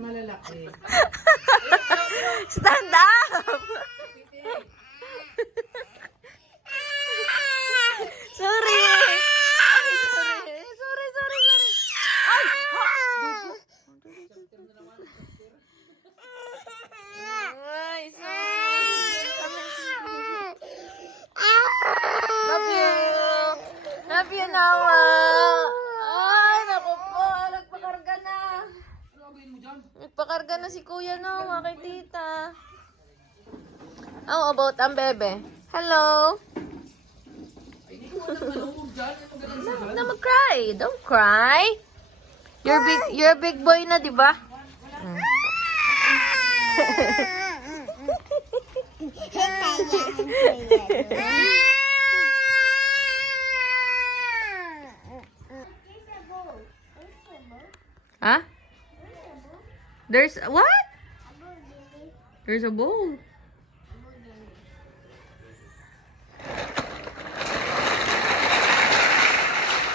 malalaki. Stand up! Sorry! Sorry! Ay! Ay, sorry! Love you! Love you, Nawa! Ay, naku po! Nagpakarga na! Nagpakarga na si Kuya Nawa kay tita. How about ang bebe? Hello? No, mag-cry. Don't cry. You're a big boy na, di ba? Huh? There's what? There's a bowl.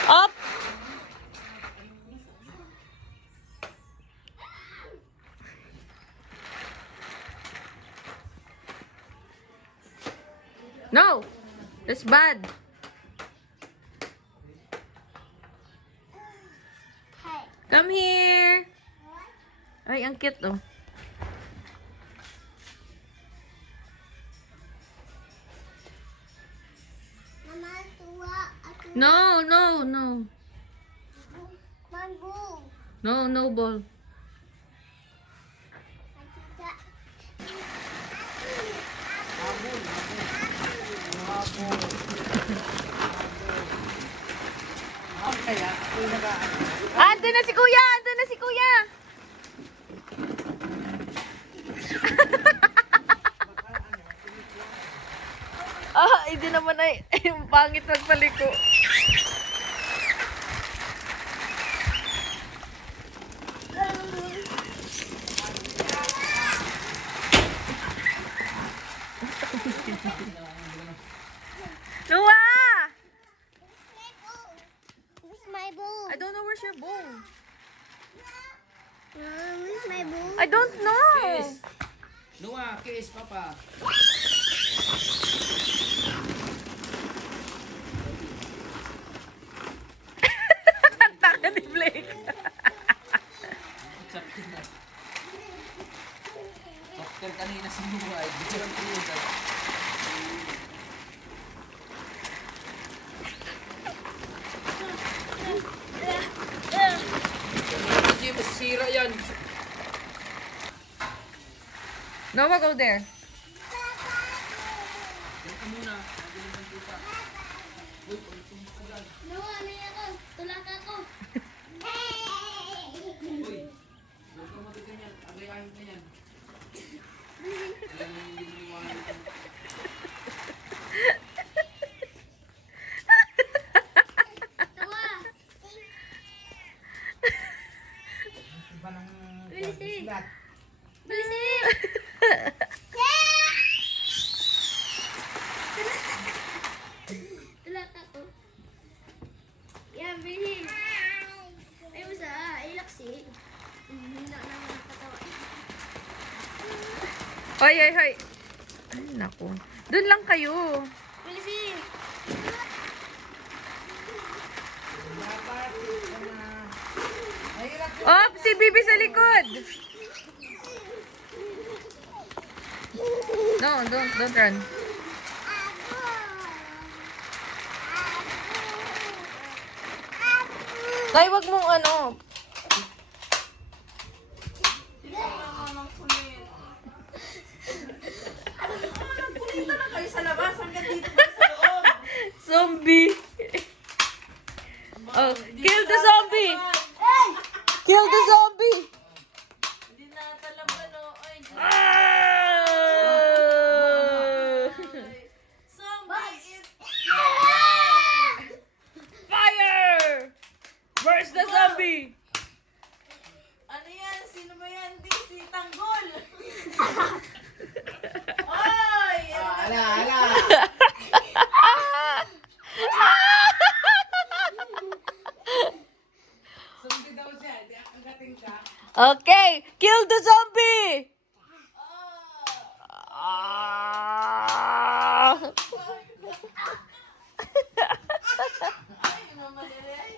Up. No, that's bad. Come here. Ay, ang cute oh. No. No ball. Andun na si Kuya! Andun na si Kuya! Hindi naman ay yung pangit magpaliko. Noah! Where's my bowl? I don't know where's your bowl. Where's my bowl? I don't know. Kiss! Noah, kiss, Papa. Ang tanga ni Blake. Doktor kanina si Noah. Dito lang pinunta. Hindi masisira yan. Noah, go there. Yan ka muna. No, ano yan ako? Tulak ako. Uy, huwag ka matiganyan. Agayahin na yan. Alam mo hindi mo liwanag ito. Tawa. Iba ng Bilisin. islat. Bilisin. Tulak ako. Yan, bilisin. Ay, masa. Ay, laksi. Hindi na naman nakatawa. Hoy. Ay, naku. Doon lang kayo. Bilisin. Oh, si Bibi sa likod. No, don't run. Tay, wag mong ano. Zombie. Oh, kill the zombie. Kill the zombie. Fire! Where's the zombie? Ano yan? Sino ba yan? Si Tanggol! Oy! Ala. Zombie daw siya. Hindi, agatin Okay, kill the zombie! Ah! Ay, mamadali.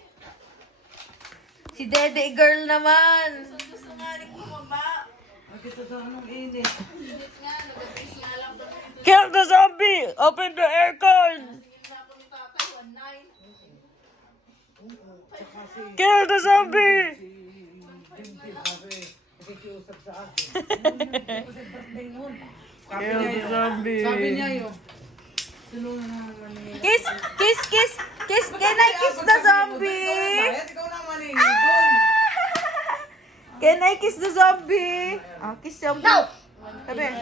Si Dede girl naman. Gusto nga rin bumaba. Bakit ito anong init? Init nga, nag-base nga lang kami dito. Kill the zombie! Open the aircon! Singin na ako ni tatay, 1-9. Kill the zombie! Hindi, sabi. Nakikiusap sa akin. Kasi birthday mo. Sabi niya yun. Tulungan naman niya. Kiss! Kiss! Kiss! Kiss! Can I kiss the zombie? Ikaw naman eh. Doon. Can I kiss the zombie? Ah, kiss zombie. No! Come here.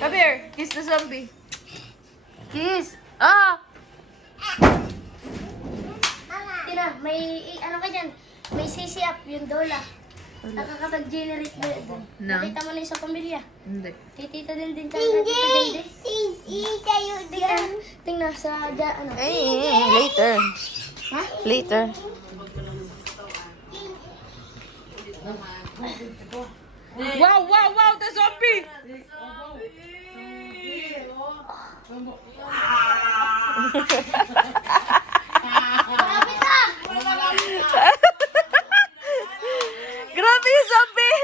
Come here. Kiss the zombie. Kiss. Ah! Tina, may, ano ka dyan? May CC up, yung Dola. Nakakapag-generate na doon. Na? Nakita mo na yung sa pamilya. Hindi. Titita din ka. Hindi! Hindi tayo dyan. Tingnan sa, ano. Later. Ha? Later. Wow! Wow! Wow! The zombie! Grabe ka! Grabe yung zombie!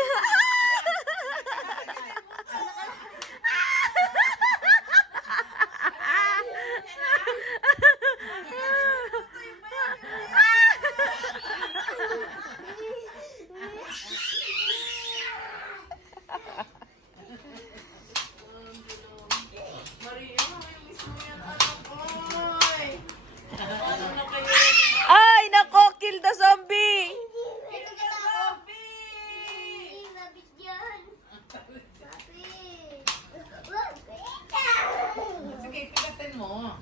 Maria, may miss mo yan, anak ko. Ano na kayo? Ay! Nako! Kill the zombie! Ito kita ako. Grabe! Labis dyan. Sige, pigatin mo.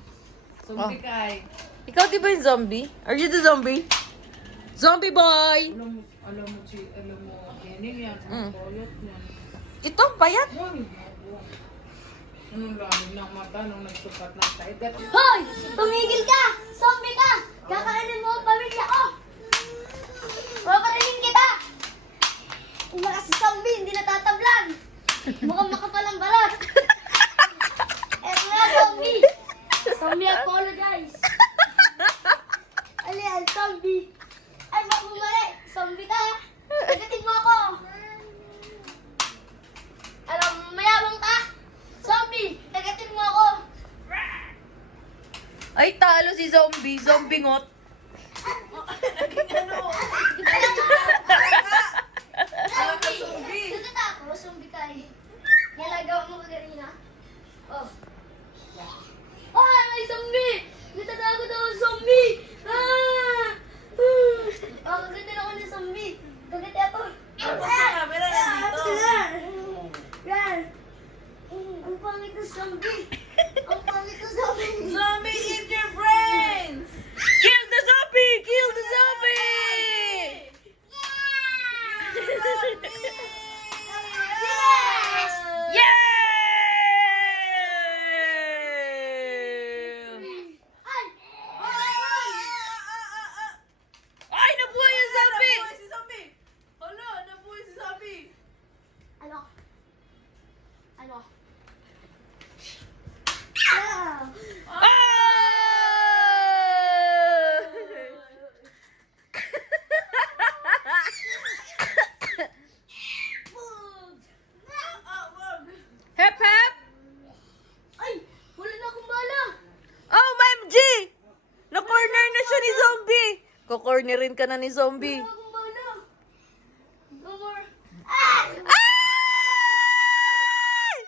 Zombie kay. Ikaw di ba yung zombie? Are you the zombie? Zombie boy! Alam mo, Kening yan. Ang toilet niya. Ito, payat. Ay, anong lamig ng mata nung nagsukat ng taigat. Hoy! Tumigil ka! Zombie ka! Kakainin mo ang pamilya ko! Paparinig kita! Kung mga si zombie, hindi natatablan! Mukhang makapalang balat! Eto nga, zombie! Zombie, apologize! Alian, zombie! Ay, makumali! Zombie ka! Tagatin mo ako! Alam, mayabang ka! Zombie! Tagatin mo ako! Ay, talo si zombie. Zombie ngot. Zombie! Tutot ako, zombie ka eh. Nalagaw mo kaganina. Oh. Ah, may zombie! Natatakot ako sa zombie! Ah! Oh, kagatin ako ng zombie. Kagatin ako. Camera nandito. Yan. Ang pangit ng zombie. Ang pangit ng zombie. Zombie, eat your brains! Kill the zombie! Kill the zombie! Yes! Yeah! Ay! Ay, nabuhay yung zombie! Nabuhay si zombie! Hala, nabuhay si zombie! Ano? Ano? Ah! Ah! Hep, hep! Ay! Wala na akong bala! Oh, MG! Na-corner na siya ni zombie! Ko-cornerin ka na ni zombie. Wala akong bala! No more! Ah! Ay!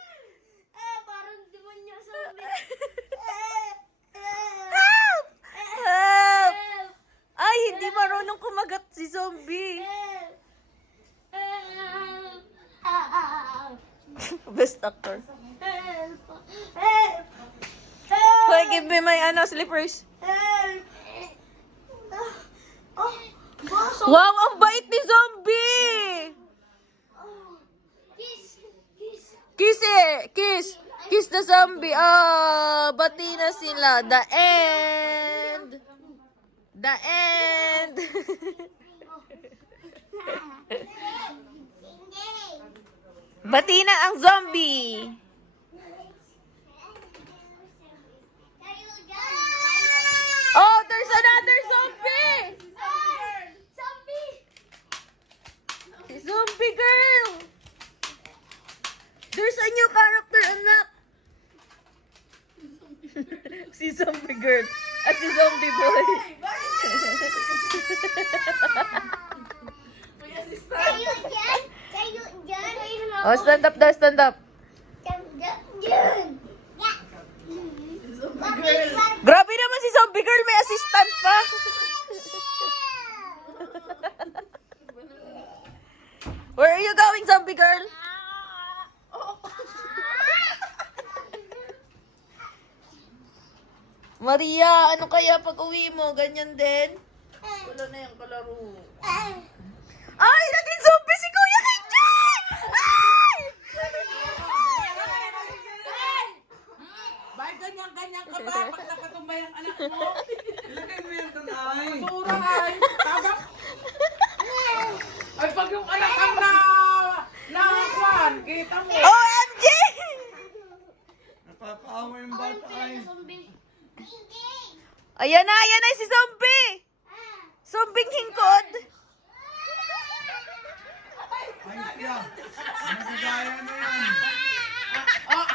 Parang demonyo zombie! Help! Help! Ay, hindi marunong kumagat si zombie. Best actor. Hoy, give me my slippers. Wow, ang bait ni zombie! Kiss! Kiss! Kiss eh! Kiss! Kiss the zombie! Ah, bati na sila. The end! The end! Bati na ang zombie. Oh, there's another zombie! Si zombie girl! There's a new character, anak! Si zombie girl at si zombie boy. May assistant. Oh, stand up daw, stand up. Grabe naman si zombie girl, may assistant pa. Where are you going, zombie girl? Maria, ano kaya pag uwi mo? Ganyan din? Wala na yung kalaro. Ay, naging zombie si Kuya Kenji! Ay! Bakit ganyan-ganyan ka ba? Pag nakatumbay ang anak mo? Ilagay mo yan doon ay. Surang ay. Tagap. Ay, pag yung anak ang nakakuan, kita mo. OMG! Napapaawa yung bata ay. Ayan na si zombie! Zombing hingkod! Ay siya. Nagagaya na yan. Oh.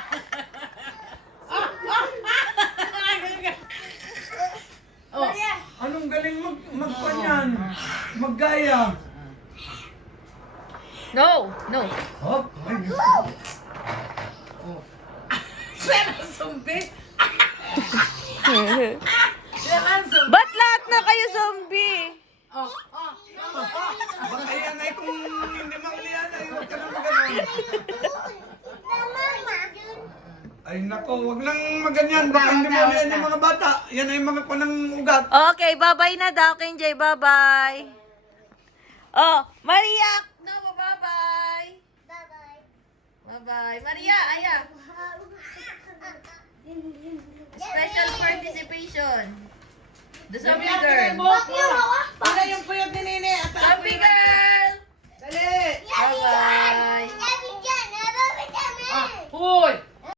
Anong galing magpanyan? Maggaya. No! Hop. Ay, Saan ang zombie? Saan ang zombie? Ba't lahat na kayo zombie? baka yan ay kung hindi maulian ay huwag ka nang maganon. Ay nako, wag nang maganyan. Baka hindi maulian yung mga bata. Yan ay mga kunang ugat. Okay, bye-bye na daw, Kenji. Bye-bye. Oh, Maria! No, bye-bye. Bye-bye. Maria, aya. Special participation. The zombie girl. Fuck you,